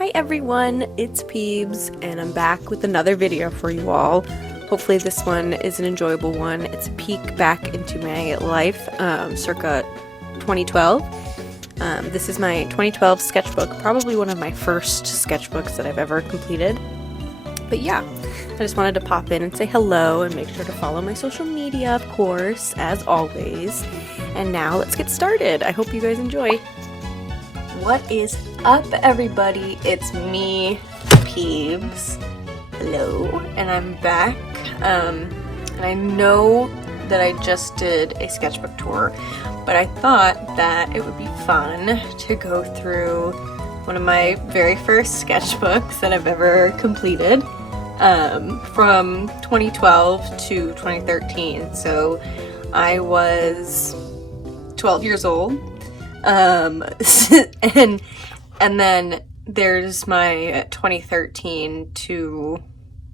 Hi everyone, it's Peebs, and I'm back with another video for you all. Hopefully this one is an enjoyable one. It's a peek back into my life, circa 2012. This is my 2012 sketchbook, probably one of my first sketchbooks that I've ever completed. But yeah, I just wanted to pop in and say hello and make sure to follow my social media, of course, as always. And now let's get started. I hope you guys enjoy. What is up, everybody? It's me, Peebs. Hello, and I'm back. And I know that I just did a sketchbook tour, but I thought that it would be fun to go through one of my very first sketchbooks that I've ever completed, from 2012 to 2013. So I was 12 years old. And then there's my 2013 to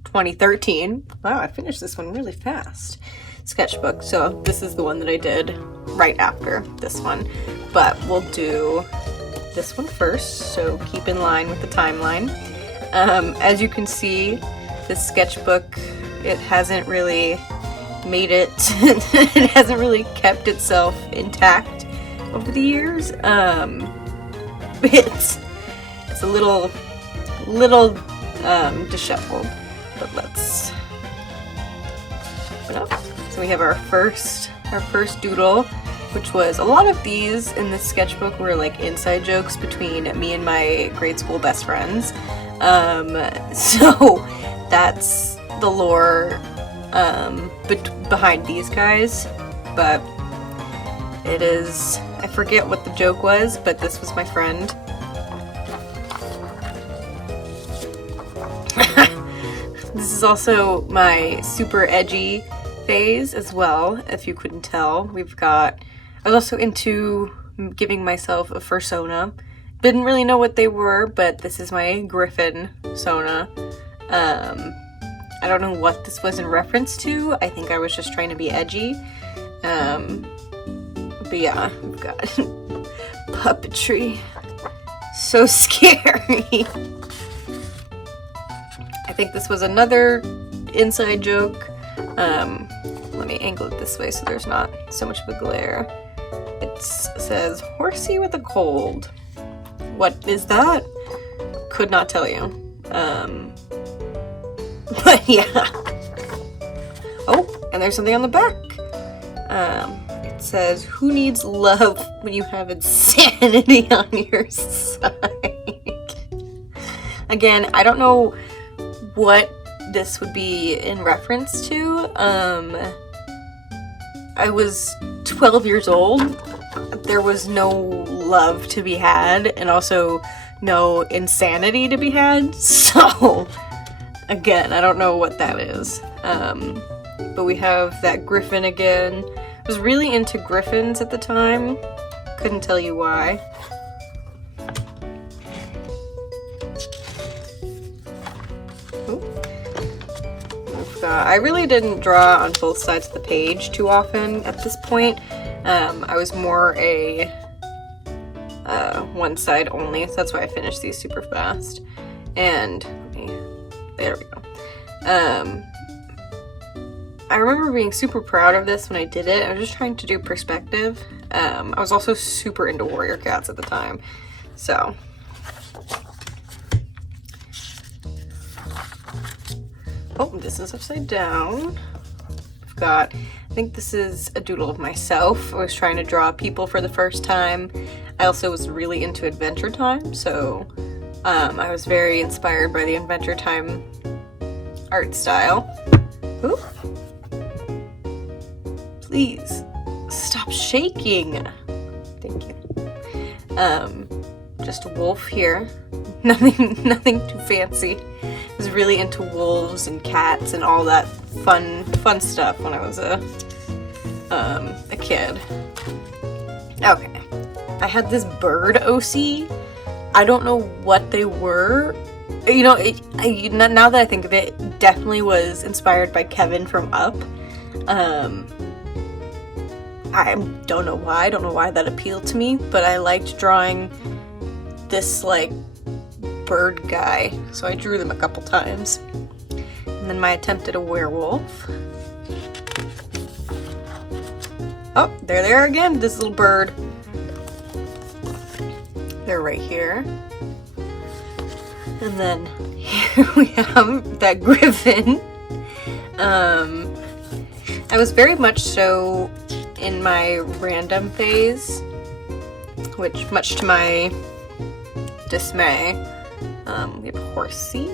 2013. Wow, I finished this one really fast. Sketchbook. So this is the one that I did right after this one. But we'll do this one first, so keep in line with the timeline. As you can see, this sketchbook, it hasn't really made it, it hasn't really kept itself intact over the years. It's a little disheveled, but let's open up. So we have our first doodle, which was a lot of these in this sketchbook were like inside jokes between me and my grade school best friends. So that's the lore behind these guys, but it is, I forget what the joke was, but this was my friend. This is also my super edgy phase as well, if you couldn't tell. I was also into giving myself a fursona. Didn't really know what they were, but this is my Griffin Sona. I don't know what this was in reference to. I think I was just trying to be edgy. But yeah, we've got puppetry. So scary. I think this was another inside joke. Let me angle it this way so there's not so much of a glare. It says, horsey with a cold. What is that? Could not tell you. But yeah. Oh, and there's something on the back. It says, who needs love when you have insanity on your side? Again, I don't know what this would be in reference to. I was 12 years old. There was no love to be had, and also no insanity to be had. So, again, I don't know what that is. But we have that griffin again. I was really into griffins at the time. Couldn't tell you why. I really didn't draw on both sides of the page too often at this point. I was more a one side only, so that's why I finished these super fast. And there we go. I remember being super proud of this when I did it. I was just trying to do perspective. I was also super into warrior cats at the time, so. Oh, this is upside down. I've got, I think this is a doodle of myself. I was trying to draw people for the first time. I also was really into Adventure Time, so I was very inspired by the Adventure Time art style. Ooh. Please, stop shaking. Thank you. Just a wolf here. Nothing too fancy. I was really into wolves and cats and all that fun stuff when I was a kid. Okay, I had this bird OC. I don't know what they were. You know, now that I think of it, it definitely was inspired by Kevin from Up. I don't know why. I don't know why that appealed to me, but I liked drawing this like bird guy, so I drew them a couple times. And then my attempt at a werewolf. Oh, there they are again, this little bird. They're right here. And then here we have that griffin. I was very much so in my random phase, which much to my dismay, we have horsey.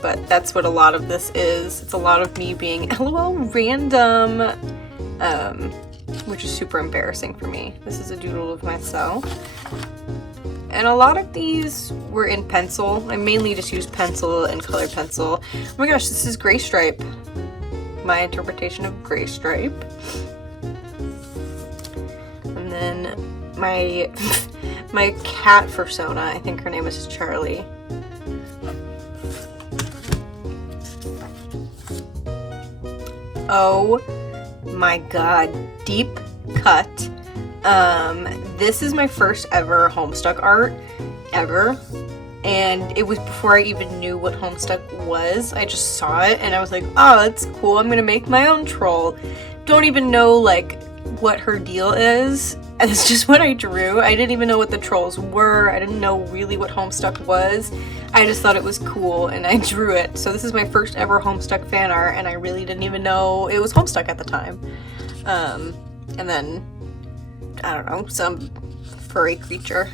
But that's what a lot of this is. It's a lot of me being LOL random, which is super embarrassing for me. This is a doodle of myself. And a lot of these were in pencil. I mainly just used pencil and colored pencil. Oh my gosh, this is Gray Stripe. My interpretation of Gray Stripe. And then my my cat persona, I think her name is Charlie. Oh my god, deep cut. This is my first ever Homestuck art, ever. And it was before I even knew what Homestuck was. I just saw it and I was like, oh, that's cool, I'm gonna make my own troll. Don't even know like what her deal is. And it's just what I drew. I didn't even know what the trolls were. I didn't know really what Homestuck was. I just thought it was cool and I drew it. So this is my first ever Homestuck fan art and I really didn't even know it was Homestuck at the time. And then, I don't know, some furry creature.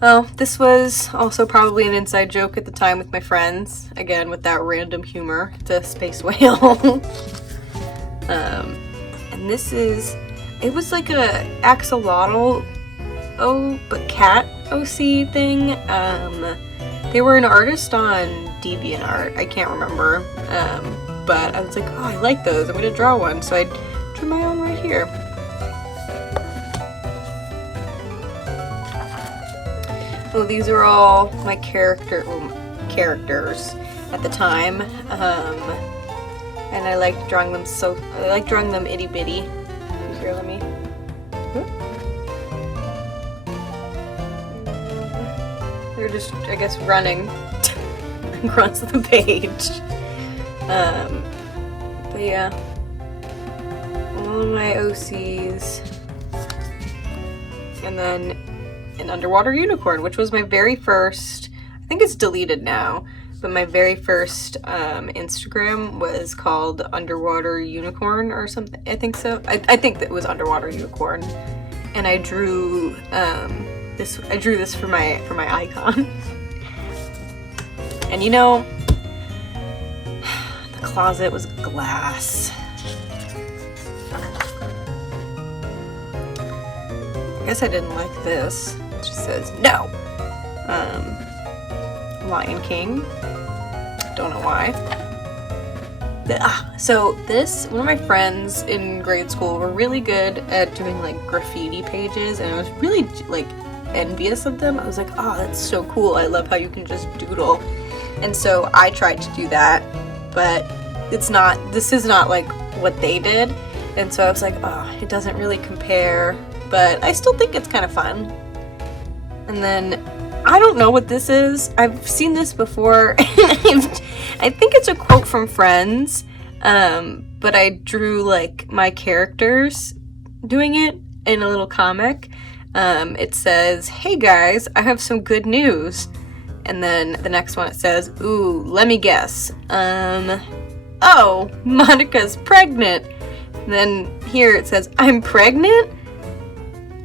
Well, this was also probably an inside joke at the time with my friends. Again, with that random humor. It's a space whale. And this is, it was like a axolotl, but cat OC thing. They were an artist on DeviantArt, I can't remember. But I was like, oh, I like those, I'm gonna draw one. So I drew my own right here. So these are all my characters at the time, and I liked drawing them. I like drawing them itty bitty. Here, let me. They're just, I guess, running across the page. But yeah, all of my OCs, and then an underwater unicorn, which was my very first, I think it's deleted now, but my very first Instagram was called Underwater Unicorn or something. I think so. I think that it was Underwater Unicorn, and I drew this. I drew this for my icon. And you know, the closet was glass. I guess I didn't like this. It just says no. Lion King. Don't know why. So this, one of my friends in grade school were really good at doing like graffiti pages, and I was really like envious of them. I was like, oh, that's so cool. I love how you can just doodle. And so I tried to do that, but this is not like what they did. And so I was like, oh, it doesn't really compare, but I still think it's kind of fun. And then I don't know what this is. I've seen this before. I think it's a quote from Friends, but I drew like my characters doing it in a little comic. It says, hey guys, I have some good news. And then the next one it says, ooh, let me guess. Oh, Monica's pregnant. And then here it says, I'm pregnant?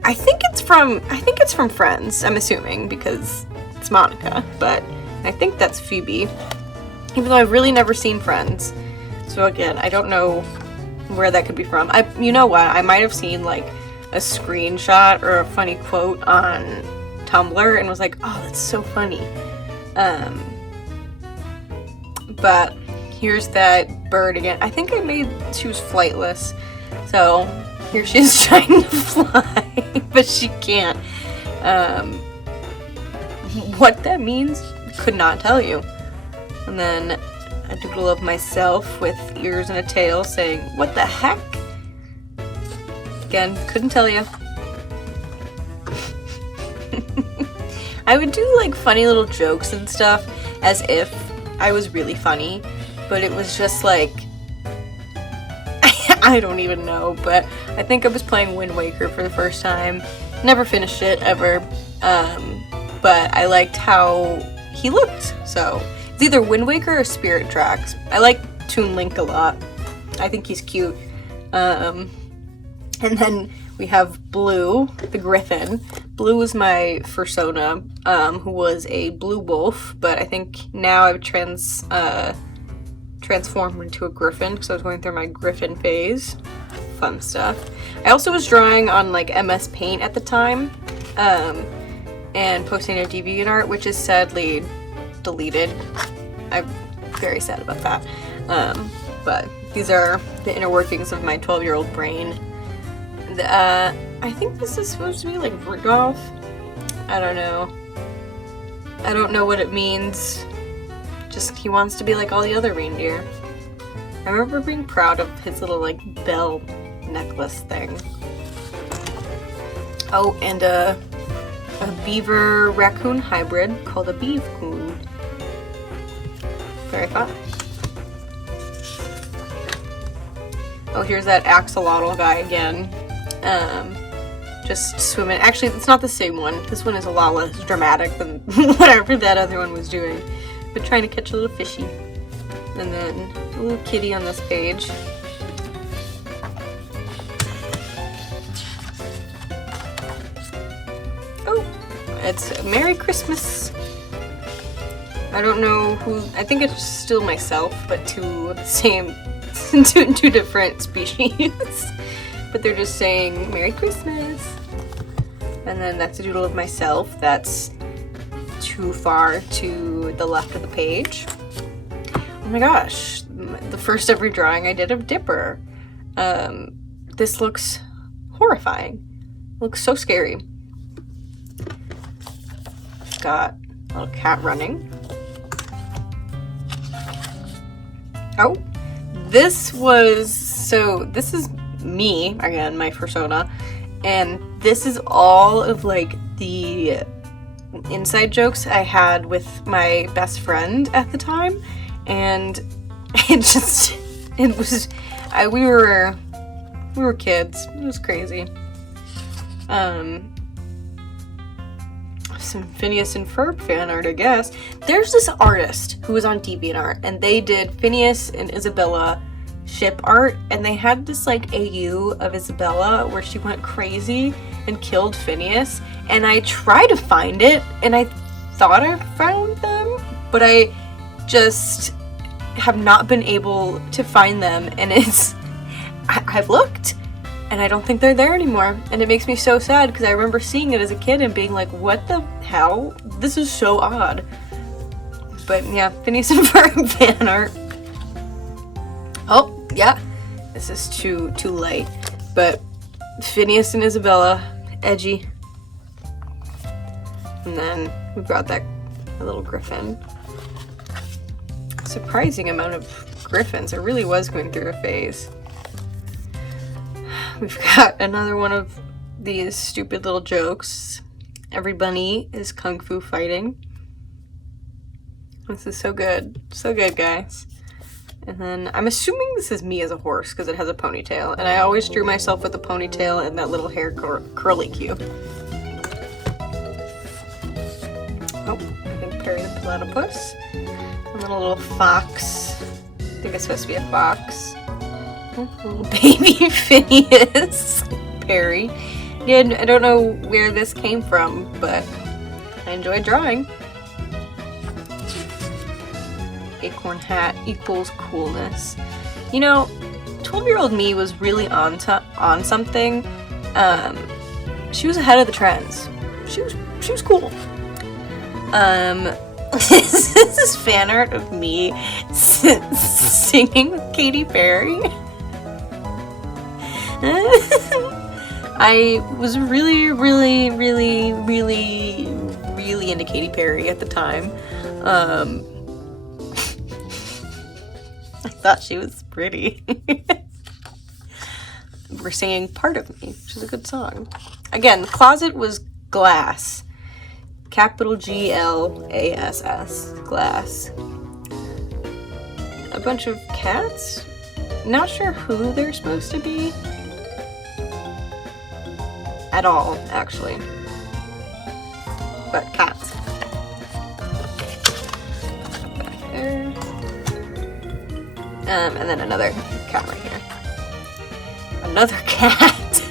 I think it's from Friends, I'm assuming, because it's Monica, but I think that's Phoebe, even though I've really never seen Friends. So again, I don't know where that could be from. You know what, I might have seen like a screenshot or a funny quote on Tumblr and was like, oh, that's so funny. But here's that bird again. I think she was flightless, so here she is trying to fly, but she can't. What that means, could not tell you. And then a doodle of myself with ears and a tail saying, what the heck? Again, couldn't tell you. I would do like funny little jokes and stuff as if I was really funny, but it was just like, I don't even know, but I think I was playing Wind Waker for the first time. Never finished it, ever. But I liked how he looked, so it's either Wind Waker or Spirit Tracks. I like Toon Link a lot. I think he's cute. And then we have Blue, the Griffin. Blue was my fursona, who was a blue wolf, but I think now I've transformed into a griffin because I was going through my griffin phase. Fun stuff. I also was drawing on like MS Paint at the time, and posting a DeviantArt, which is sadly deleted. I'm very sad about that. But these are the inner workings of my 12-year-old brain. I think this is supposed to be like Rudolph. I don't know. I don't know what it means. Just he wants to be like all the other reindeer. I remember being proud of his little like bell necklace thing. Oh, and a beaver raccoon hybrid called a beavcoon. Very fun. Oh, here's that axolotl guy again. Just swimming. Actually, it's not the same one. This one is a lot less dramatic than whatever that other one was doing. But trying to catch a little fishy. And then a little kitty on this page. Oh, it's Merry Christmas. I don't know who, I think it's still myself, but two different species. But they're just saying Merry Christmas. And then that's a doodle of myself. That's too far to the left of the page. Oh my gosh, the first ever drawing I did of Dipper. This looks horrifying. Looks so scary. Got a little cat running. Oh, this is me, again, my fursona, and this is all of like the inside jokes I had with my best friend at the time, and we were kids. It was crazy. Some Phineas and Ferb fan art, I guess. There's this artist who was on DeviantArt, and they did Phineas and Isabella ship art, and they had this like AU of Isabella where she went crazy and killed Phineas, and I tried to find it, and I thought I found them, but I just have not been able to find them, and I've looked, and I don't think they're there anymore, and it makes me so sad because I remember seeing it as a kid and being like, what the hell? This is so odd. But yeah, Phineas and Ferb fan art. Oh, yeah, this is too light, but Phineas and Isabella, edgy. And then we've got that little griffin. Surprising amount of griffins. I really was going through a phase. We've got another one of these stupid little jokes. Every bunny is kung fu fighting. This is so good. So good, guys. And then I'm assuming this is me as a horse because it has a ponytail. And I always drew myself with a ponytail and that little hair curly cue. Oh, I think Perry the Platypus. And then a little fox. I think it's supposed to be a fox. Little baby Phineas. Perry. Yeah, I don't know where this came from, but I enjoy drawing. Acorn hat equals coolness. You know, 12-year-old me was really on something. She was ahead of the trends. She was cool. This is fan art of me singing with Katy Perry. I was really into Katy Perry at the time. I thought she was pretty. We're singing Part of Me, which is a good song. Again, the closet was glass, capital GLASS, glass. A bunch of cats. Not sure who they're supposed to be at all, actually, but cats. Back there. And then another cat right here. Another cat.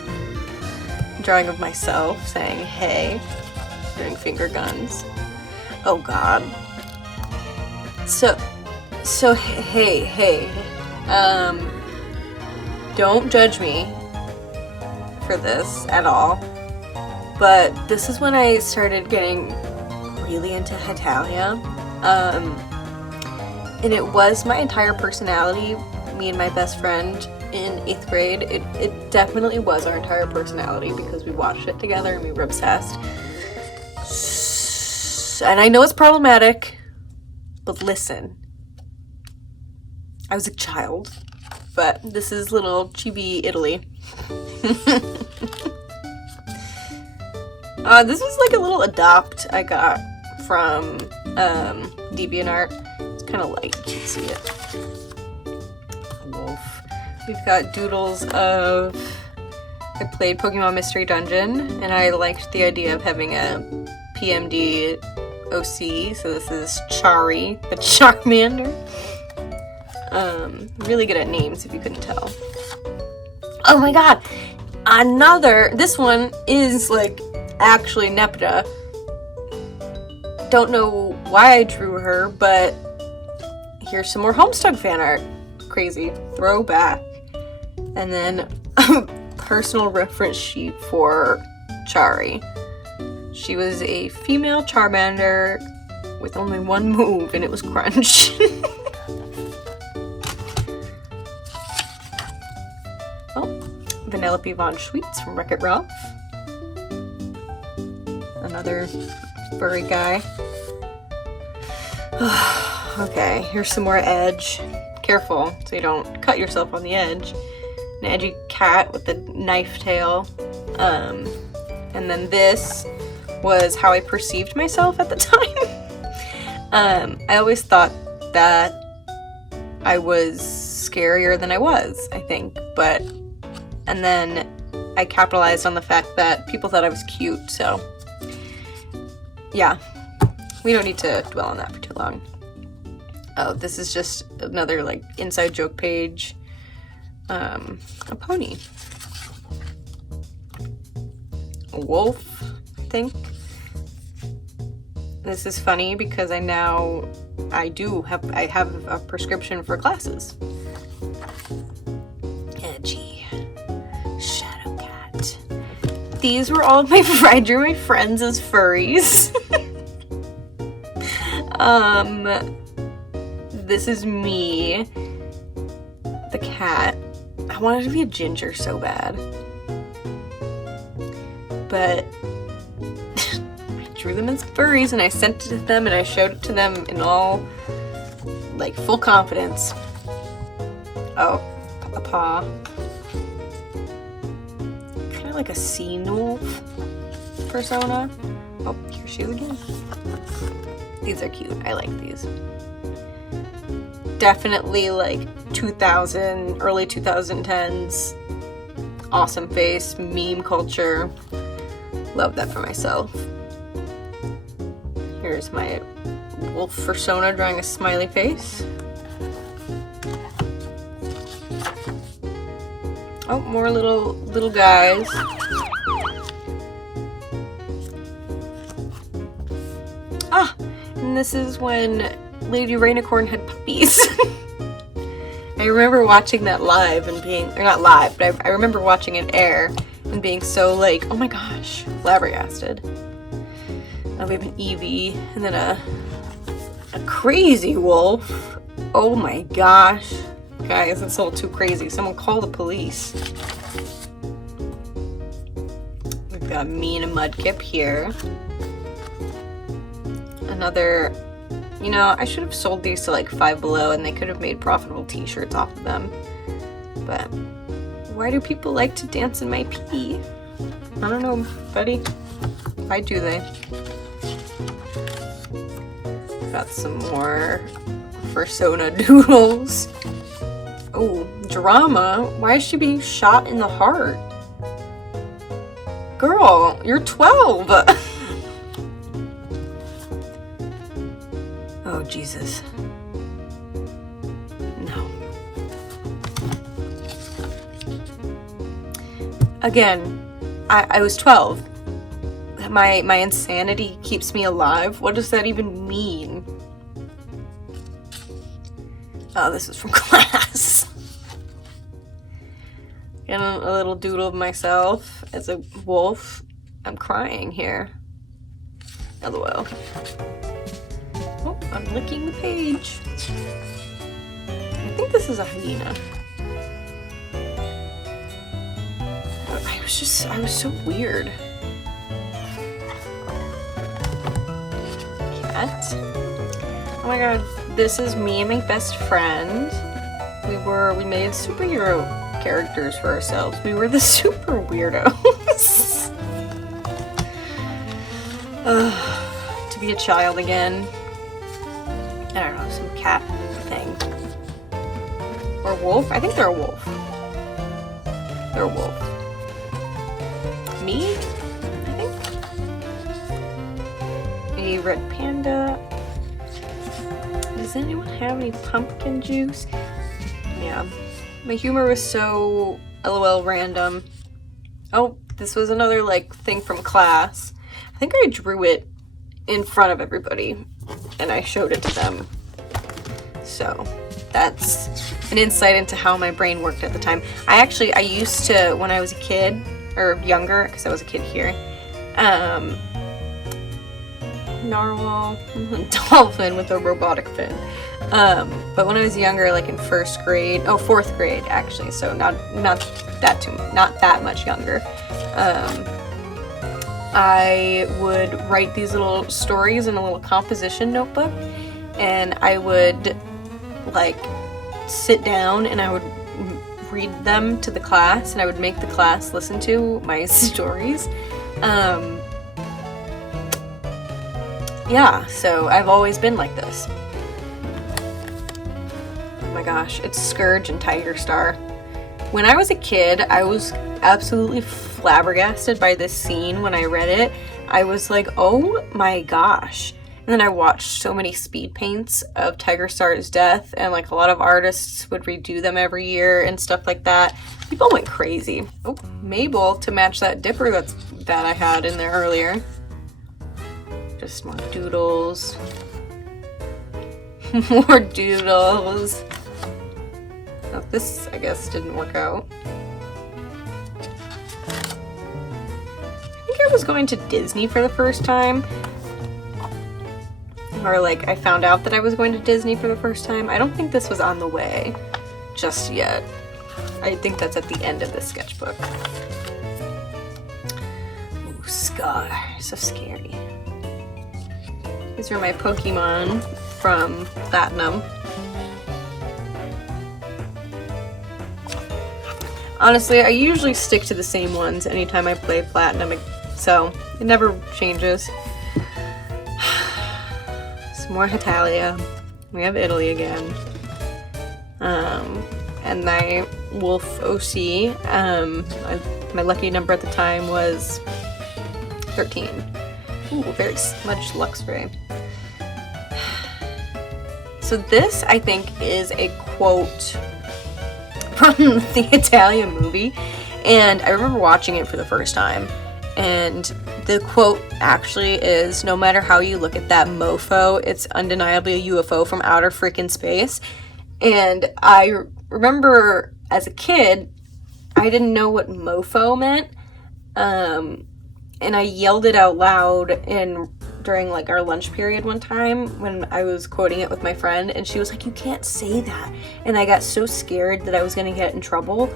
Drawing of myself saying hey, doing finger guns. Oh god. So hey, don't judge me for this at all, but this is when I started getting really into Hetalia, and it was my entire personality. Me and my best friend in 8th grade, it definitely was our entire personality because we watched it together and we were obsessed. And I know it's problematic, but listen, I was a child, but this is little chibi Italy. This was like a little adopt I got from DeviantArt. It's kind of light, you can see it. Wolf. We've got doodles of... I played Pokemon Mystery Dungeon, and I liked the idea of having a PMD OC, so this is Chari, the Charmander. Really good at names, if you couldn't tell. Oh my god! This one is, like, actually Nepeta. Don't know why I drew her, but here's some more Homestuck fan art. Crazy. Throwback. And then personal reference sheet for Chari. She was a female Charmander with only one move, and it was Crunch. Vanellope Von Schweetz from Wreck-It Ralph. Another furry guy. Okay, here's some more edge. Careful so you don't cut yourself on the edge. An edgy cat with a knife tail. And then this was how I perceived myself at the time. I always thought that I was scarier than I was, I think, but and then I capitalized on the fact that people thought I was cute, so yeah, we don't need to dwell on that for too long. Oh, this is just another, like, inside joke page. A pony. A wolf, I think. This is funny because I have a prescription for glasses. Edgy. Shadow cat. These were all of I drew my friends as furries. This is me. The cat. I wanted to be a ginger so bad. But I drew them as furries and I sent it to them and I showed it to them in all, like, full confidence. Oh, a paw. Kind of like a sea wolf persona. Oh, here she is again. These are cute. I like these. Definitely like 2000, early 2010s. Awesome face, meme culture. Love that for myself. Here's my wolf persona drawing a smiley face. Oh, more little guys. Ah, and this is when Lady Rainicorn had puppies. I remember watching that live and being, or not live, but I remember watching it air and being so like, oh my gosh, flabbergasted. We have an Eevee and then a crazy wolf. Oh my gosh. Guys, that's a little too crazy. Someone call the police. We've got me and a Mudkip here. Another, you know, I should have sold these to like Five Below and they could have made profitable t-shirts off of them. But why do people like to dance in my pee? I don't know, buddy. Why do they? Got some more Persona doodles. Oh, drama? Why is she being shot in the heart? Girl, you're 12! Oh, Jesus. No. Again, I was 12. My insanity keeps me alive. What does that even mean? Oh, this is from class. Getting a little doodle of myself as a wolf. I'm crying here. LOL. Oh, I'm licking the page. I think this is a hyena. I was so weird. Cat. Oh my god, this is me and my best friend. We made superhero characters for ourselves. We were the super weirdos. To be a child again. I don't know, some cat thing. Or wolf? I think they're a wolf. They're a wolf. Me? I think. A red panda. Does anyone have any pumpkin juice? Yeah. My humor was so LOL random. Oh, this was another like thing from class. I think I drew it in front of everybody and I showed it to them. So that's an insight into how my brain worked at the time. I used to, when I was a kid, or younger, because I was a kid here, narwhal, dolphin with a robotic fin. But when I was younger, like in fourth grade actually, so not that much younger, I would write these little stories in a little composition notebook, and I would like sit down and I would read them to the class, and I would make the class listen to my stories. Yeah, so I've always been like this. Oh my gosh, it's Scourge and Tiger Star. When I was a kid, I was absolutely flabbergasted by this scene when I read it. I was like, oh my gosh. And then I watched so many speed paints of Tiger Star's death, and like a lot of artists would redo them every year and stuff like that. People went crazy. Oh, Mabel to match that dipper that I had in there earlier. Just more doodles. More doodles. Oh, this, I guess, didn't work out. I think I was going to Disney for the first time. Or like I found out that I was going to Disney for the first time. I don't think this was on the way just yet. I think that's at the end of the sketchbook. Ooh, Scar. So scary. These are my Pokemon from Platinum. Honestly, I usually stick to the same ones anytime I play Platinum, so it never changes. More Hetalia. We have Italy again. And my Wolf OC. My lucky number at the time was 13. Ooh, very much Luxray. So this, I think, is a quote from the Italian movie. And I remember watching it for the first time. And the quote actually is, no matter how you look at that mofo, it's undeniably a UFO from outer freaking space. And I remember as a kid, I didn't know what mofo meant. And I yelled it out loud during like our lunch period one time when I was quoting it with my friend, and she was like, you can't say that. And I got so scared that I was gonna get in trouble.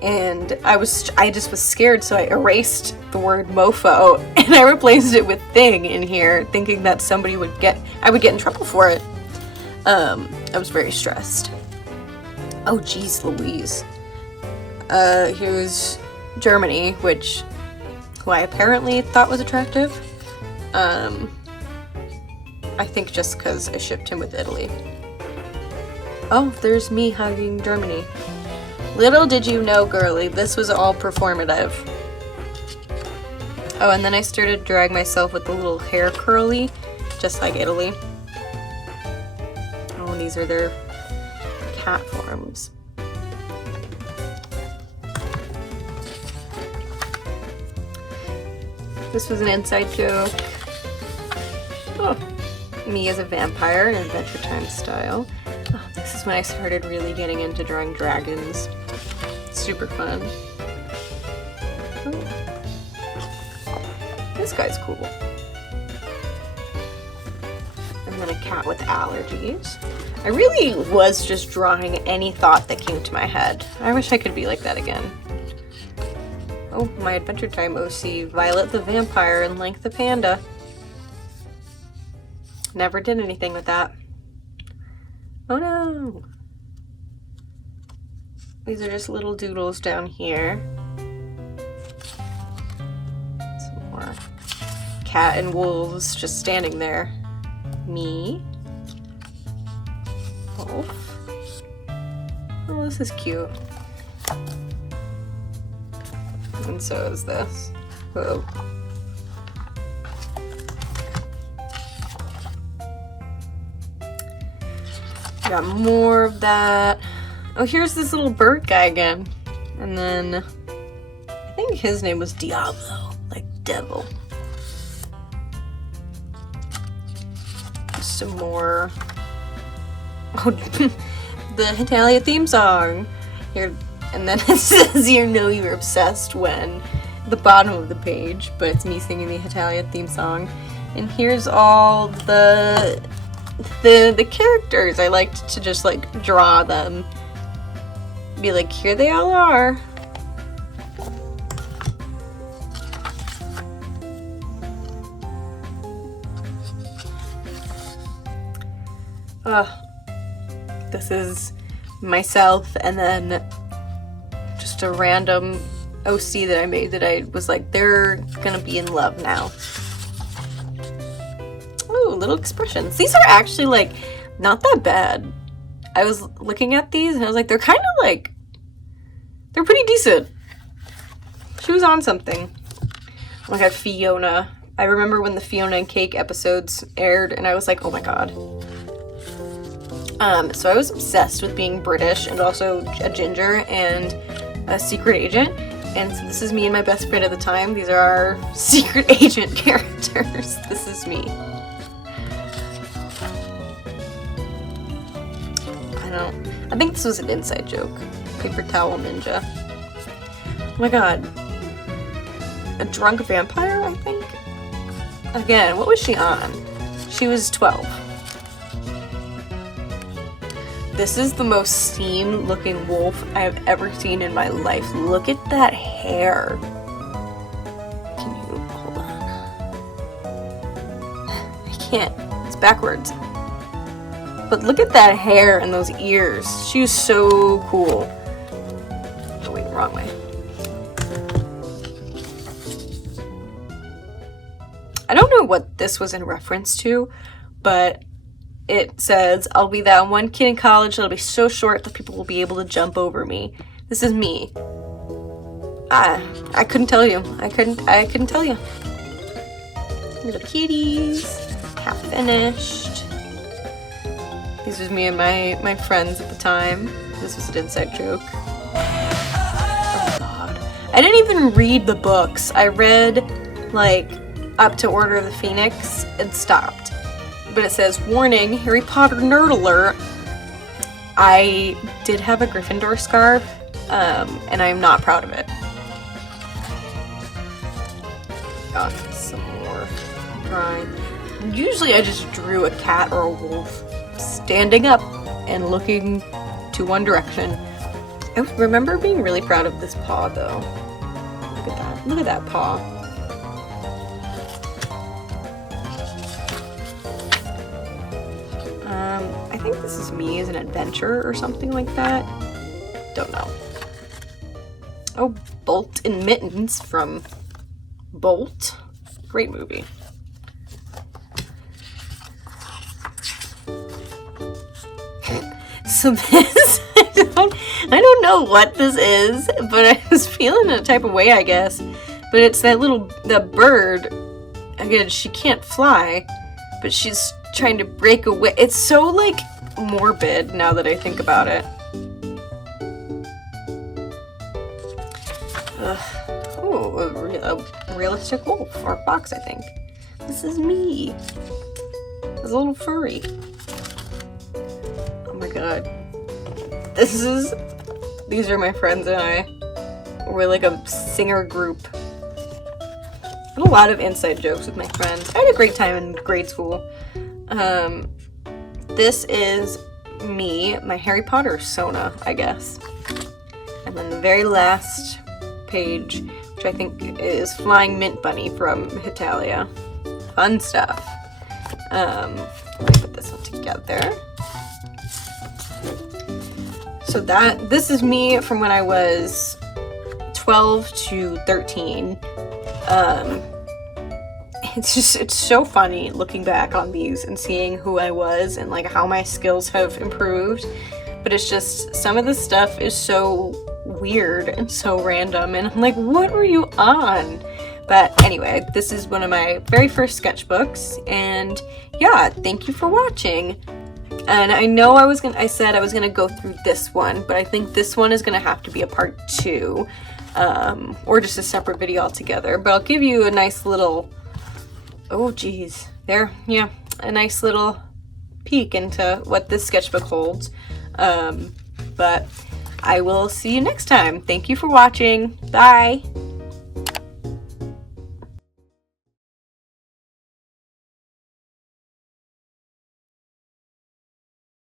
And I just was scared, so I erased the word mofo and I replaced it with thing in here, thinking that I would get in trouble for it. I was very stressed. Oh geez Louise. Here's Germany, which who I apparently thought was attractive. I think just because I shipped him with Italy. Oh, there's me hugging Germany. Little did you know, girly, this was all performative. Oh, and then I started drawing myself with the little hair curly, just like Italy. Oh, and these are their cat forms. This was an inside joke. Oh, me as a vampire in Adventure Time style. Oh, this is when I started really getting into drawing dragons. Super fun. Oh. This guy's cool. And then a cat with allergies. I really was just drawing any thought that came to my head. I wish I could be like that again. Oh, my Adventure Time OC, Violet the Vampire and Link the Panda. Never did anything with that. Oh no! These are just little doodles down here. Some more cat and wolves just standing there. Me. Wolf. Oh, this is cute. And so is this. Whoa. Got more of that. Oh, here's this little bird guy again. And then I think his name was Diablo, like devil. Some more. Oh, the Italia theme song. Here, and then it says you know you're obsessed when the bottom of the page, but it's me singing the Italia theme song. And here's all the characters. I liked to just like draw them. Be like, here they all are. This is myself and then just a random OC that I made that I was like, they're gonna be in love now. Ooh, little expressions. These are actually like not that bad. I was looking at these and I was like, they're kind of like, they're pretty decent. She was on something. Oh my god, Fiona. I remember when the Fiona and Cake episodes aired and I was like, oh my god. So I was obsessed with being British and also a ginger and a secret agent. And so this is me and my best friend at the time. These are our secret agent characters. This is me. I think this was an inside joke. Paper towel ninja. Oh my god. A drunk vampire, I think? Again, what was she on? She was 12. This is the most steam looking wolf I have ever seen in my life. Look at that hair. Can you hold on? I can't. It's backwards. But look at that hair and those ears. She was so cool. Oh wait, wrong way. I don't know what this was in reference to, but it says, I'll be that one kid in college that'll be so short that people will be able to jump over me. This is me. I couldn't tell you. I couldn't tell you. Little kitties. Half finished. This was me and my friends at the time. This was an inside joke. Oh god. I didn't even read the books. I read, like, up to Order of the Phoenix and stopped. But it says, warning, Harry Potter nerd alert. I did have a Gryffindor scarf, and I'm not proud of it. Got some more drawing. Usually I just drew a cat or a wolf standing up and looking to one direction. I remember being really proud of this paw though. Look at that. Look at that paw. I think this is me as an adventure or something like that. Don't know. Oh, Bolt and Mittens from Bolt. Great movie. So this, I don't know what this is, but I was feeling a type of way, I guess. But it's that bird. Again, she can't fly, but she's trying to break away. It's so, like, morbid now that I think about it. Oh, a realistic wolf, or fox, I think. This is me. This little furry. Oh my god. These are my friends and I. We're like a singer group. I had a lot of inside jokes with my friends. I had a great time in grade school. This is me, my Harry Potter Sona, I guess. And then the very last page, which I think is Flying Mint Bunny from Hitalia. Fun stuff. Let me put this one together. So this is me from when I was 12 to 13. It's so funny looking back on these and seeing who I was and like how my skills have improved. But it's just, some of the stuff is so weird and so random, and I'm like, what were you on? But anyway, this is one of my very first sketchbooks, and yeah, thank you for watching. And I know I said I was gonna go through this one, but I think this one is gonna have to be a part 2, or just a separate video altogether. But I'll give you a nice little, oh geez, there, yeah, a nice little peek into what this sketchbook holds. But I will see you next time. Thank you for watching. Bye.